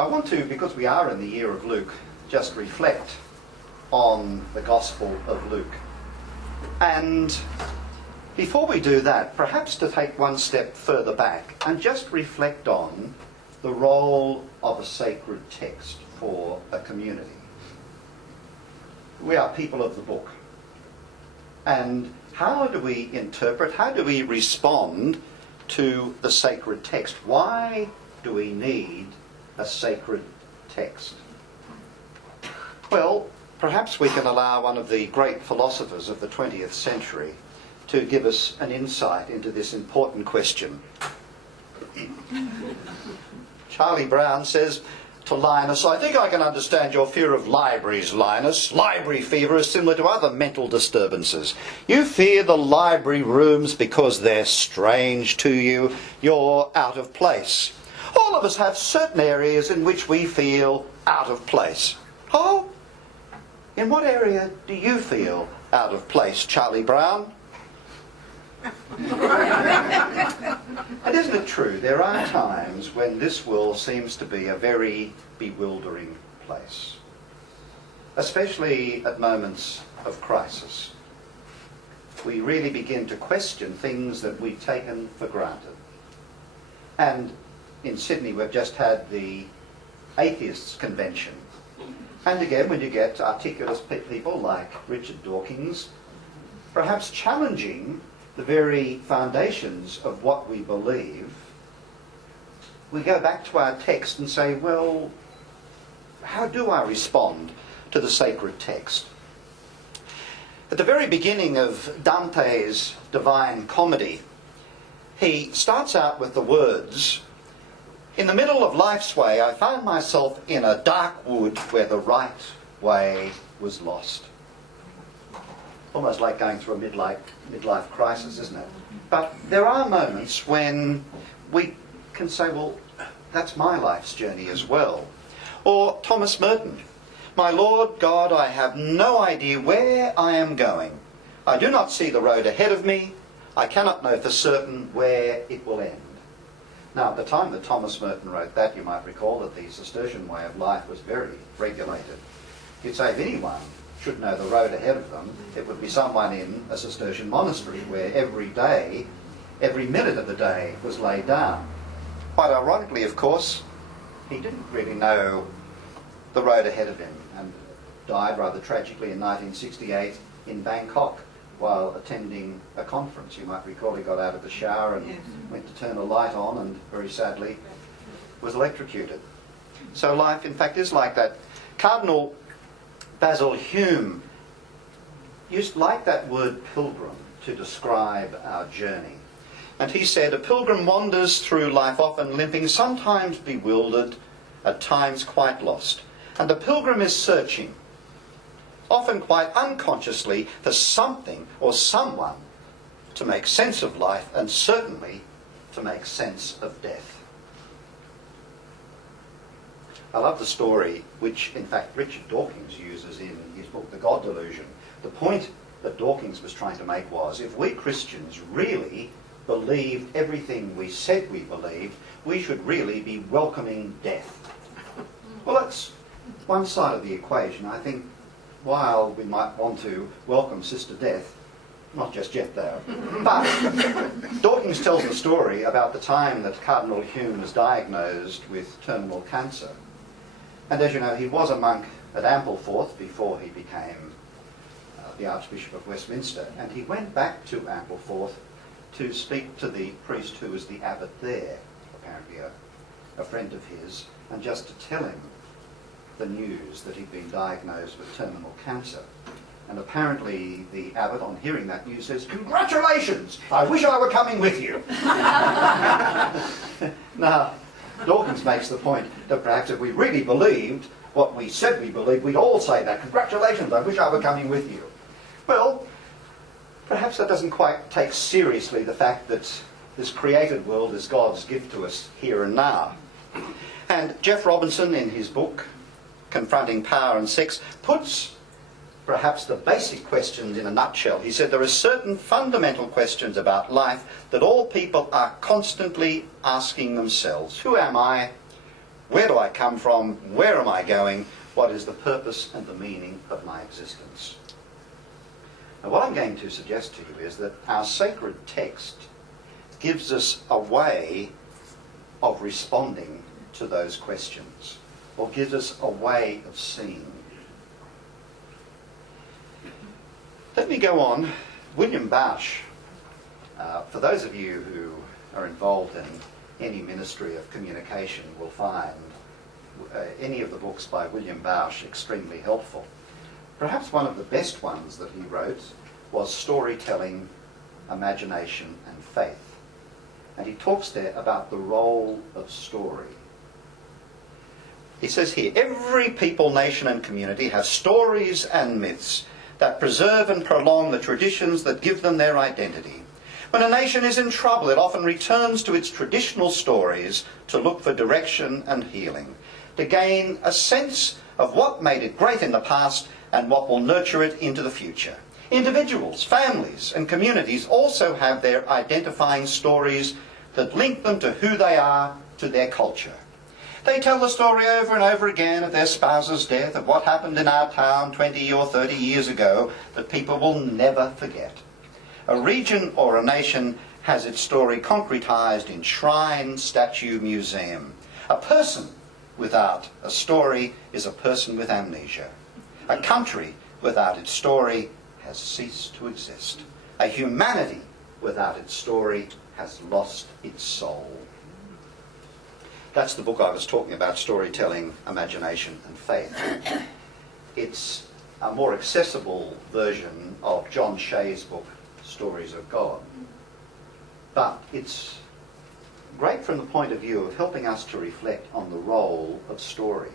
I want to, because we are in the year of Luke, just reflect on the Gospel of Luke. And before we do that, perhaps to take one step further back and just reflect on the role of a sacred text for a community. We are people of the book. And how do we interpret, how do we respond to the sacred text? Why do we need a sacred text? Well, perhaps we can allow one of the great philosophers of the 20th century to give us an insight into this important question. Charlie Brown says to Linus, "I think I can understand your fear of libraries, Linus. Library fever is similar to other mental disturbances. You fear the library rooms because they're strange to you. You're out of place. All of us have certain areas in which we feel out of place." Oh, in what area do you feel out of place, Charlie Brown? And isn't it true, there are times when this world seems to be a very bewildering place, especially at moments of crisis. We really begin to question things that we've taken for granted. And in Sydney we've just had the Atheists Convention. And again, when you get articulate people like Richard Dawkins, perhaps challenging the very foundations of what we believe, we go back to our text and say, well, how do I respond to the sacred text? At the very beginning of Dante's Divine Comedy, he starts out with the words, "In the middle of life's way, I found myself in a dark wood where the right way was lost." Almost like going through a midlife crisis, isn't it? But there are moments when we can say, well, that's my life's journey as well. Or Thomas Merton, "My Lord God, I have no idea where I am going. I do not see the road ahead of me. I cannot know for certain where it will end." Now, at the time that Thomas Merton wrote that, you might recall that the Cistercian way of life was very regulated. You'd say if anyone should know the road ahead of them, it would be someone in a Cistercian monastery where every day, every minute of the day was laid down. Quite ironically, of course, he didn't really know the road ahead of him and died rather tragically in 1968 in Bangkok while attending a conference. You might recall he got out of the shower and went to turn a light on and very sadly was electrocuted. So life in fact is like that. Cardinal Basil Hume used like that word pilgrim to describe our journey. And he said, "A pilgrim wanders through life often limping, sometimes bewildered, at times quite lost. And the pilgrim is searching, often quite unconsciously, for something or someone to make sense of life and certainly to make sense of death." I love the story, which in fact Richard Dawkins uses in his book, The God Delusion. The point that Dawkins was trying to make was, if we Christians really believed everything we said we believed, we should really be welcoming death. Well, that's one side of the equation. I think while we might want to welcome Sister Death, not just yet though, but Dawkins tells the story about the time that Cardinal Hume was diagnosed with terminal cancer. And as you know, he was a monk at Ampleforth before he became the Archbishop of Westminster. And he went back to Ampleforth to speak to the priest who was the abbot there, apparently a friend of his, and just to tell him the news that he'd been diagnosed with terminal cancer. And apparently the abbot, on hearing that news, says, "Congratulations! I wish I were coming with you." Now, Dawkins makes the point that perhaps if we really believed what we said we believed, we'd all say that. "Congratulations, I wish I were coming with you." Well, perhaps that doesn't quite take seriously the fact that this created world is God's gift to us here and now. And Jeff Robinson, in his book, Confronting Power and Sex, puts perhaps the basic questions in a nutshell. He said there are certain fundamental questions about life that all people are constantly asking themselves. Who am I? Where do I come from? Where am I going? What is the purpose and the meaning of my existence? Now, what I'm going to suggest to you is that our sacred text gives us a way of responding to those questions, or gives us a way of seeing. Let me go on. William Bausch, for those of you who are involved in any ministry of communication, will find any of the books by William Bausch extremely helpful. Perhaps one of the best ones that he wrote was Storytelling, Imagination and Faith. And he talks there about the role of story. He says here, every people, nation and community has stories and myths that preserve and prolong the traditions that give them their identity. When a nation is in trouble, it often returns to its traditional stories to look for direction and healing, to gain a sense of what made it great in the past and what will nurture it into the future. Individuals, families and communities also have their identifying stories that link them to who they are, to their culture. They tell the story over and over again of their spouse's death, of what happened in our town 20 or 30 years ago that people will never forget. A region or a nation has its story concretized in shrine, statue, museum. A person without a story is a person with amnesia. A country without its story has ceased to exist. A humanity without its story has lost its soul. That's the book I was talking about, Storytelling, Imagination and Faith. It's a more accessible version of John Shea's book, Stories of God. But it's great from the point of view of helping us to reflect on the role of story.